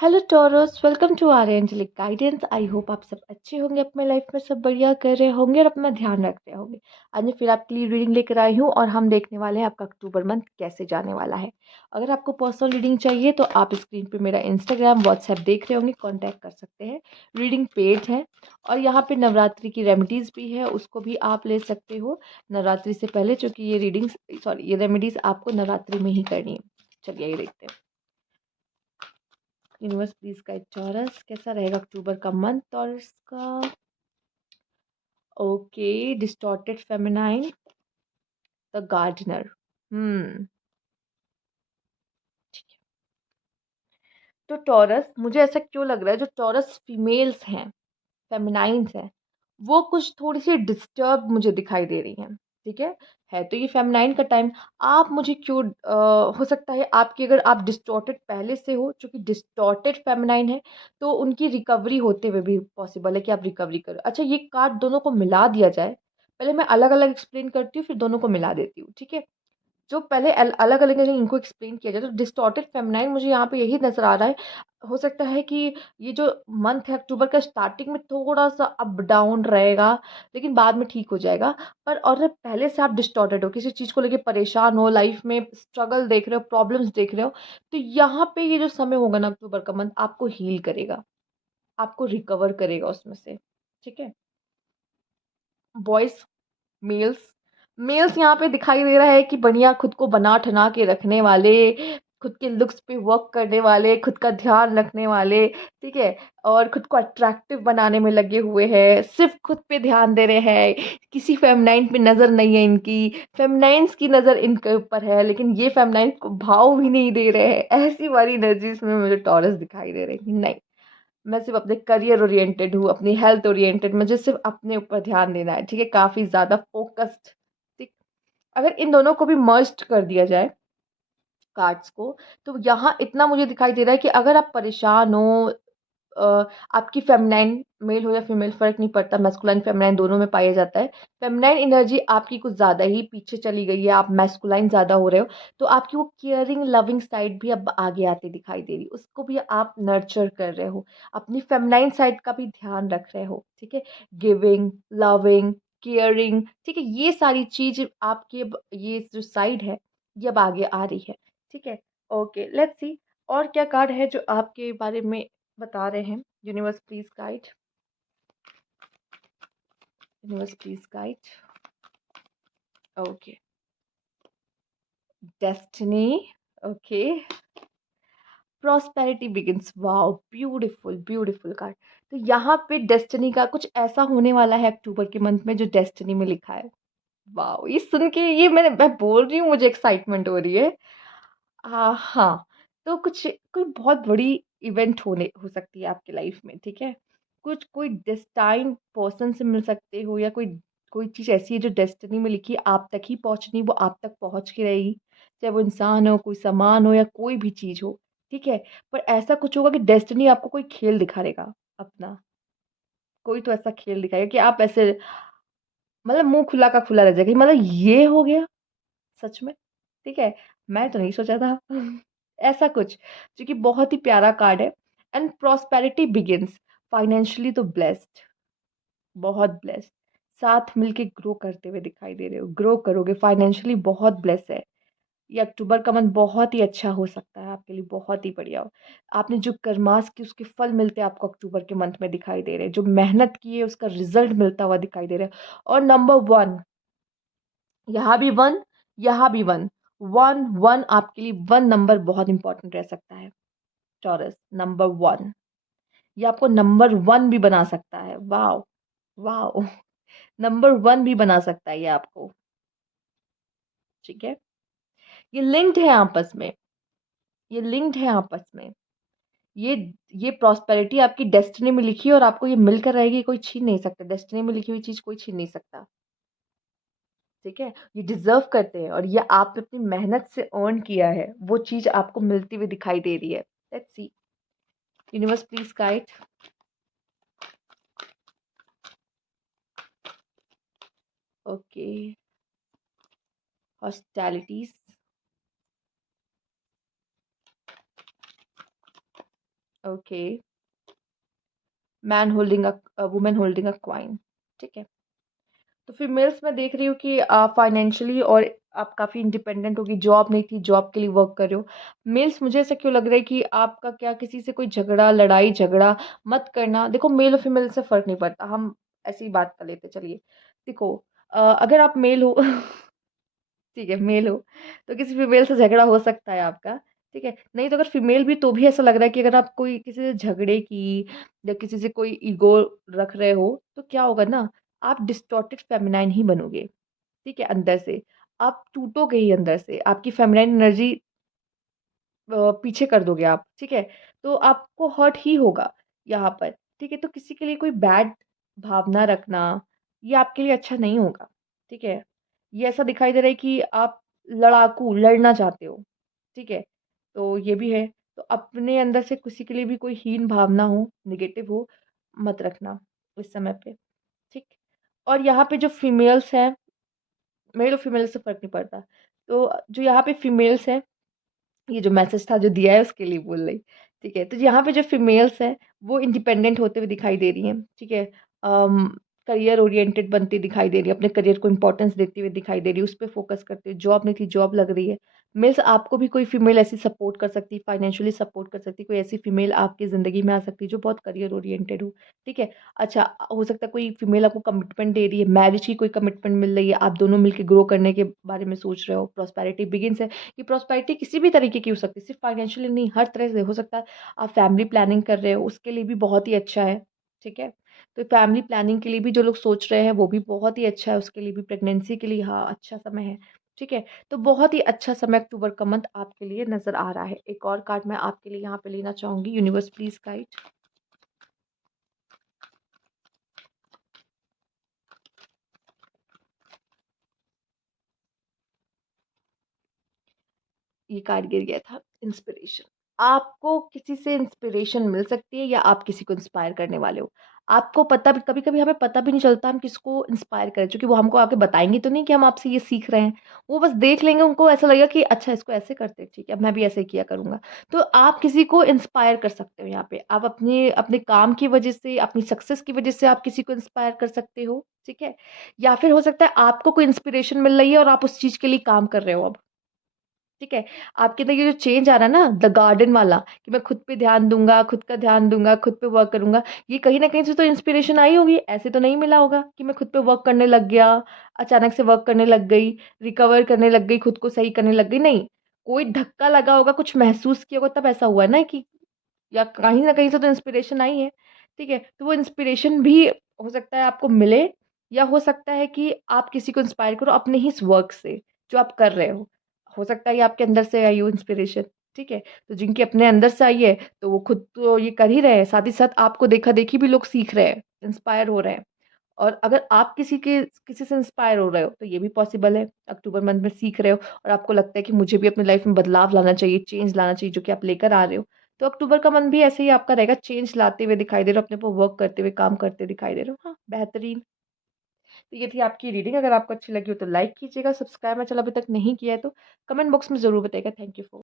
Hello Taurus, welcome to our angelic guidance. I hope आप सब अच्छे होंगे, अपने लाइफ में सब बढ़िया कर रहे होंगे और अपना ध्यान रख रहे होंगे। आज मैं फिर आपके लिए रीडिंग लेकर आई हूँ और हम देखने वाले हैं आपका अक्टूबर मंथ कैसे जाने वाला है। अगर आपको पर्सनल रीडिंग चाहिए तो आप स्क्रीन पे मेरा इंस्टाग्राम व्हाट्सएप देख रहे होंगे, कॉन्टैक्ट कर सकते हैं। रीडिंग पेड है और यहाँ पे नवरात्रि की रेमेडीज़ भी है, उसको भी आप ले सकते हो नवरात्रि से पहले, क्योंकि ये रीडिंग्स ये रेमेडीज़ आपको नवरात्रि में ही करनी है। चलिए ये देखते हैं। यूनिवर्स प्लीज गाइड टॉरस, कैसा रहेगा अक्टूबर का मंथ टॉरस का। Okay, distorted feminine, the gardener. Hmm ठीक है। तो टॉरस, मुझे ऐसा क्यों लग रहा है, जो टॉरस फीमेल्स हैं, फेमिनाइंस हैं, वो कुछ थोड़ी सी डिस्टर्ब मुझे दिखाई दे रही हैं। ठीक है तो ये फेमिनाइन का टाइम। आप मुझे क्यों हो सकता है आपकी, अगर आप डिस्टॉर्टेड पहले से हो, जो कि डिस्टॉर्टेड फेमिनाइन है, तो उनकी रिकवरी होते हुए भी पॉसिबल है कि आप रिकवरी करो। अच्छा, ये कार्ड दोनों को मिला दिया जाए। पहले मैं अलग अलग एक्सप्लेन करती हूँ, फिर दोनों को मिला देती हूँ, ठीक है। जो पहले अलग अलग जो इनको एक्सप्लेन किया जाए, तो डिस्टॉर्टेड फेमिनाइन मुझे यहाँ पे यही नजर आ रहा है। हो सकता है कि ये जो मंथ है अक्टूबर का, स्टार्टिंग में थोड़ा सा अप डाउन रहेगा, लेकिन बाद में ठीक हो जाएगा। पर और पहले से आप डिस्टॉर्टेड हो, किसी चीज को लेके परेशान हो, लाइफ में स्ट्रगल देख रहे हो, प्रॉब्लम्स देख रहे हो, तो यहाँ पे ये जो समय होगा ना, अक्टूबर का मंथ आपको हील करेगा, आपको रिकवर करेगा उसमें से। ठीक है। बॉयज, मेल्स, मेल्स यहाँ पे दिखाई दे रहा है कि बढ़िया खुद को बना ठना के रखने वाले, खुद के लुक्स पे वर्क करने वाले, खुद का ध्यान रखने वाले, ठीक है, और खुद को अट्रैक्टिव बनाने में लगे हुए हैं, सिर्फ खुद पे ध्यान दे रहे हैं। किसी फेमनाइन पे नजर नहीं है इनकी, फेमनाइंस की नजर इनके ऊपर है, लेकिन ये फेमनाइन को भाव भी नहीं दे रहे हैं। ऐसी वाली एनर्जीज में मुझे टॉरस दिखाई दे रही है। नहीं, मैं सिर्फ अपने करियर ओरिएंटेड हूँ, अपनी हेल्थ ओरिएंटेड, मुझे सिर्फ अपने ऊपर ध्यान देना है, ठीक है, काफी ज्यादा फोकस्ड। ठीक। अगर इन दोनों को भी मर्ज कर दिया जाए, कार्ड्स को, तो यहाँ इतना मुझे दिखाई दे रहा है कि अगर आप परेशान हो, आपकी फेमिनाइन, मेल हो या फीमेल फर्क नहीं पड़ता, मैस्कुलाइन फेमिनाइन दोनों में पाया जाता है। फेमिनाइन एनर्जी आपकी कुछ ज्यादा ही पीछे चली गई है, आप मैस्कुलाइन ज्यादा हो रहे हो, तो आपकी वो केयरिंग लविंग साइड भी अब आगे आती दिखाई दे रही, उसको भी आप नर्चर कर रहे हो, अपनी फेमिनाइन साइड का भी ध्यान रख रहे हो, ठीक है। गिविंग, लविंग, केयरिंग, ठीक है, ये सारी चीज आपकी अब, ये जो साइड है, ये अब आगे आ रही है। ठीक है। ओके, लेट्स सी और क्या कार्ड है जो आपके बारे में बता रहे हैं। Universe please guide, universe please guide. Okay, destiny. Okay, prosperity begins. Wow, beautiful beautiful card. तो यहाँ पे डेस्टिनी का कुछ ऐसा होने वाला है अक्टूबर के मंथ में जो डेस्टिनी में लिखा है। वाओ, ये सुन के, ये मैं बोल रही हूँ, मुझे एक्साइटमेंट हो रही है। हाँ, तो कुछ कोई बहुत बड़ी इवेंट होने हो सकती है आपकी लाइफ में, ठीक है। कुछ कोई डेस्टाइन पर्सन से मिल सकते हो, या कोई कोई चीज़ ऐसी है जो डेस्टिनी में लिखी है, आप तक ही पहुंचनी, वो आप तक पहुंच के रहेगी। चाहे वो इंसान हो, कोई सामान हो, या कोई भी चीज़ हो, ठीक है। पर ऐसा कुछ होगा कि डेस्टिनी आपको कोई खेल दिखाएगा अपना, कोई तो ऐसा खेल दिखाएगा कि आप ऐसे, मतलब मुंह खुला का खुला रह जाएगा कि मतलब ये हो गया सच में, ठीक है, मैं तो नहीं सोचा था। ऐसा कुछ, जो कि बहुत ही प्यारा कार्ड है। एंड प्रॉस्पेरिटी बिगिंस, फाइनेंशियली तो ब्लेस्ड, बहुत ब्लेस्ड, साथ मिलके ग्रो करते हुए दिखाई दे रहे हो, ग्रो करोगे फाइनेंशियली, बहुत ब्लेस है। ये अक्टूबर का मंथ बहुत ही अच्छा हो सकता है आपके लिए, बहुत ही बढ़िया हो। आपने जो कर्मास की, उसके फल मिलते हैं आपको अक्टूबर के मंथ में दिखाई दे रहे हैं, जो मेहनत की है उसका रिजल्ट मिलता हुआ दिखाई दे रहा है। और नंबर वन, यहाँ भी वन, यहाँ भी वन, वन वन आपके लिए, वन नंबर बहुत इंपॉर्टेंट रह सकता है। टॉरस, नंबर वन, ये आपको नंबर वन भी बना सकता है। वाओ, वाओ, नंबर वन भी बना सकता है ये आपको, ठीक है। ये लिंक्ड है आपस में, ये लिंक्ड है आपस में। ये ये प्रॉस्पेरिटी आपकी डेस्टिनी में लिखी है और आपको ये मिलकर रहेगी, कोई छीन नहीं सकता, डेस्टिनी में लिखी हुई चीज कोई छीन नहीं सकता, ठीक है। ये डिजर्व करते हैं और ये आपने अपनी मेहनत से अर्न किया है, वो चीज आपको मिलती हुई दिखाई दे रही है। Let's see, universe please guide. Okay, hospitalities, okay. Man holding women holding a coin. ठीक है। तो फीमेल्स मैं देख रही हूँ कि फाइनेंशियली और आप काफ़ी इंडिपेंडेंट होगी, जॉब नहीं थी, जॉब के लिए वर्क कर रहे हो। मेल्स मुझे ऐसा क्यों लग रहा है कि आपका क्या किसी से कोई झगड़ा, लड़ाई झगड़ा मत करना। देखो मेल और फीमेल से फ़र्क नहीं पड़ता, हम ऐसी ही बात कर लेते हैं, चलिए। देखो अगर आप मेल हो ठीक है, मेल हो, तो किसी फीमेल से झगड़ा हो सकता है आपका, ठीक है? नहीं तो अगर फीमेल भी तो भी ऐसा लग रहा है कि अगर आप कोई किसी से झगड़े की या किसी से कोई ईगो रख रहे हो, तो क्या होगा ना, आप डिस्टॉर्टेड फेमिनाइन ही बनोगे, ठीक है? अंदर से। आप टूटोगे ही अंदर से, आपकी फेमिनाइन एनर्जी पीछे कर दोगे आप, ठीक है? तो आपको हर्ट ही होगा यहाँ पर, ठीक है? तो किसी के लिए कोई बैड भावना रखना, ये आपके लिए अच्छा नहीं होगा, ठीक है? ये ऐसा दिखाई दे रहा है कि आप लड़ाकू, लड़ना चाहते हो, ठीक है? तो ये भी है। तो अपने अंदर से किसी के लिए भी कोई हीन भावना हो, नेगेटिव हो, मत रखना इस समय पे, ठीक? और यहाँ पे जो फीमेल्स हैं, मेल और फीमेल से फ़र्क नहीं पड़ता। तो जो यहाँ पे फीमेल्स हैं, ये जो मैसेज था जो दिया है उसके लिए बोल रही, ठीक है? तो यहाँ पे जो फीमेल्स हैं, वो इंडिपेंडेंट होते हुए दिखाई दे रही हैं, ठीक है? अम, करियर ओरिएंटेड बनती दिखाई दे रही है, अपने करियर को इम्पोर्टेंस देती हुई दिखाई दे रही है, उस पे फ़ोकस करती है, जॉब नहीं थी, जॉब लग रही है। मीन्स आपको भी कोई फीमेल ऐसी सपोर्ट कर सकती है, फाइनेंशियली सपोर्ट कर सकती है, कोई ऐसी फीमेल आपकी ज़िंदगी में आ सकती है जो बहुत करियर ओरिएंटेड हो, ठीक है? अच्छा हो सकता है कोई फीमेल आपको कमिटमेंट दे रही है, मैरिज की कोई कमिटमेंट मिल रही है, आप दोनों मिलके ग्रो करने के बारे में सोच रहे हो, प्रॉस्पेरिटी बिगिन्स है। ये प्रॉस्पेरिटी किसी भी तरीके की हो सकती है, सिर्फ फाइनेंशियली नहीं, हर तरह से हो सकता है। आप फैमिली प्लानिंग कर रहे हो, उसके लिए भी बहुत ही अच्छा है, ठीक है? तो फैमिली प्लानिंग के लिए भी जो लोग सोच रहे हैं, वो भी बहुत ही अच्छा है, उसके लिए भी प्रेगनेंसी के लिए हाँ, अच्छा समय है, ठीक है? तो बहुत ही अच्छा समय अक्टूबर का मंथ आपके लिए नज़र आ रहा है। एक और कार्ड मैं आपके लिए यहाँ पे लेना चाहूँगी, यूनिवर्स प्लीज़ गाइड। ये कार्ड गिर गया था, इंस्पिरेशन। आपको किसी से इंस्पिरेशन मिल सकती है या आप किसी को इंस्पायर करने वाले हो। आपको पता भी, कभी-कभी हमें पता भी नहीं चलता हम किसको इंस्पायर करें, क्योंकि वो हमको आके बताएँगे तो नहीं कि हम आपसे ये सीख रहे हैं। वो बस देख लेंगे, उनको ऐसा लगेगा कि अच्छा इसको ऐसे करते हैं, ठीक है, अब मैं भी ऐसे ही किया करूँगा। तो आप किसी को इंस्पायर कर सकते हो यहाँ पे। आप अपने अपने काम की वजह से, अपनी सक्सेस की वजह से आप किसी को इंस्पायर कर सकते हो, ठीक है? या फिर हो सकता है आपको कोई इंस्पिरेशन मिल रही है और आप उस चीज़ के लिए काम कर रहे हो अब। ठीक है? आपके अंदर ये जो चेंज आ रहा है ना, द गार्डन वाला, कि मैं खुद पे ध्यान दूँगा, खुद का ध्यान दूँगा, खुद पे वर्क करूँगा, ये कहीं न कहीं से तो इंस्पिरेशन आई होगी, ऐसे तो नहीं मिला होगा कि मैं खुद पे वर्क करने लग गया, अचानक से वर्क करने लग गई, रिकवर करने लग गई, खुद को सही करने लग गई, नहीं। कोई धक्का लगा होगा, कुछ महसूस किया होगा, तब ऐसा हुआ है ना कि या कहीं न कहीं से तो इंस्पिरेशन आई है, ठीक है? तो वो इंस्पिरेशन भी हो सकता है आपको मिले या हो सकता है कि आप किसी को इंस्पायर करो अपने ही इस वर्क से, जो आप कर रहे हो। हो सकता है ये आपके अंदर से आई हो इंस्पिरेशन, ठीक है? तो जिनके अपने अंदर से आई है, तो वो खुद तो ये कर ही रहे हैं, साथ ही साथ आपको देखा-देखी भी लोग सीख रहे हैं, इंस्पायर हो रहे हैं। और अगर आप किसी से इंस्पायर हो रहे हो, तो ये भी पॉसिबल है, अक्टूबर मंथ में सीख रहे हो और आपको लगता है कि मुझे भी अपनी लाइफ में बदलाव लाना चाहिए, चेंज लाना चाहिए, जो कि आप लेकर आ रहे हो। तो अक्टूबर का मंथ भी ऐसे ही आपका रहेगा, चेंज लाते हुए दिखाई दे रहे हो, अपने ऊपर वर्क करते हुए, काम करते दिखाई दे रहे हो। हाँ, बेहतरीन। तो ये थी आपकी रीडिंग, अगर आपको अच्छी लगी हो तो लाइक कीजिएगा, सब्सक्राइब मेरा चैनल अभी तक नहीं किया है तो कमेंट बॉक्स में ज़रूर बताइएगा। Thank you for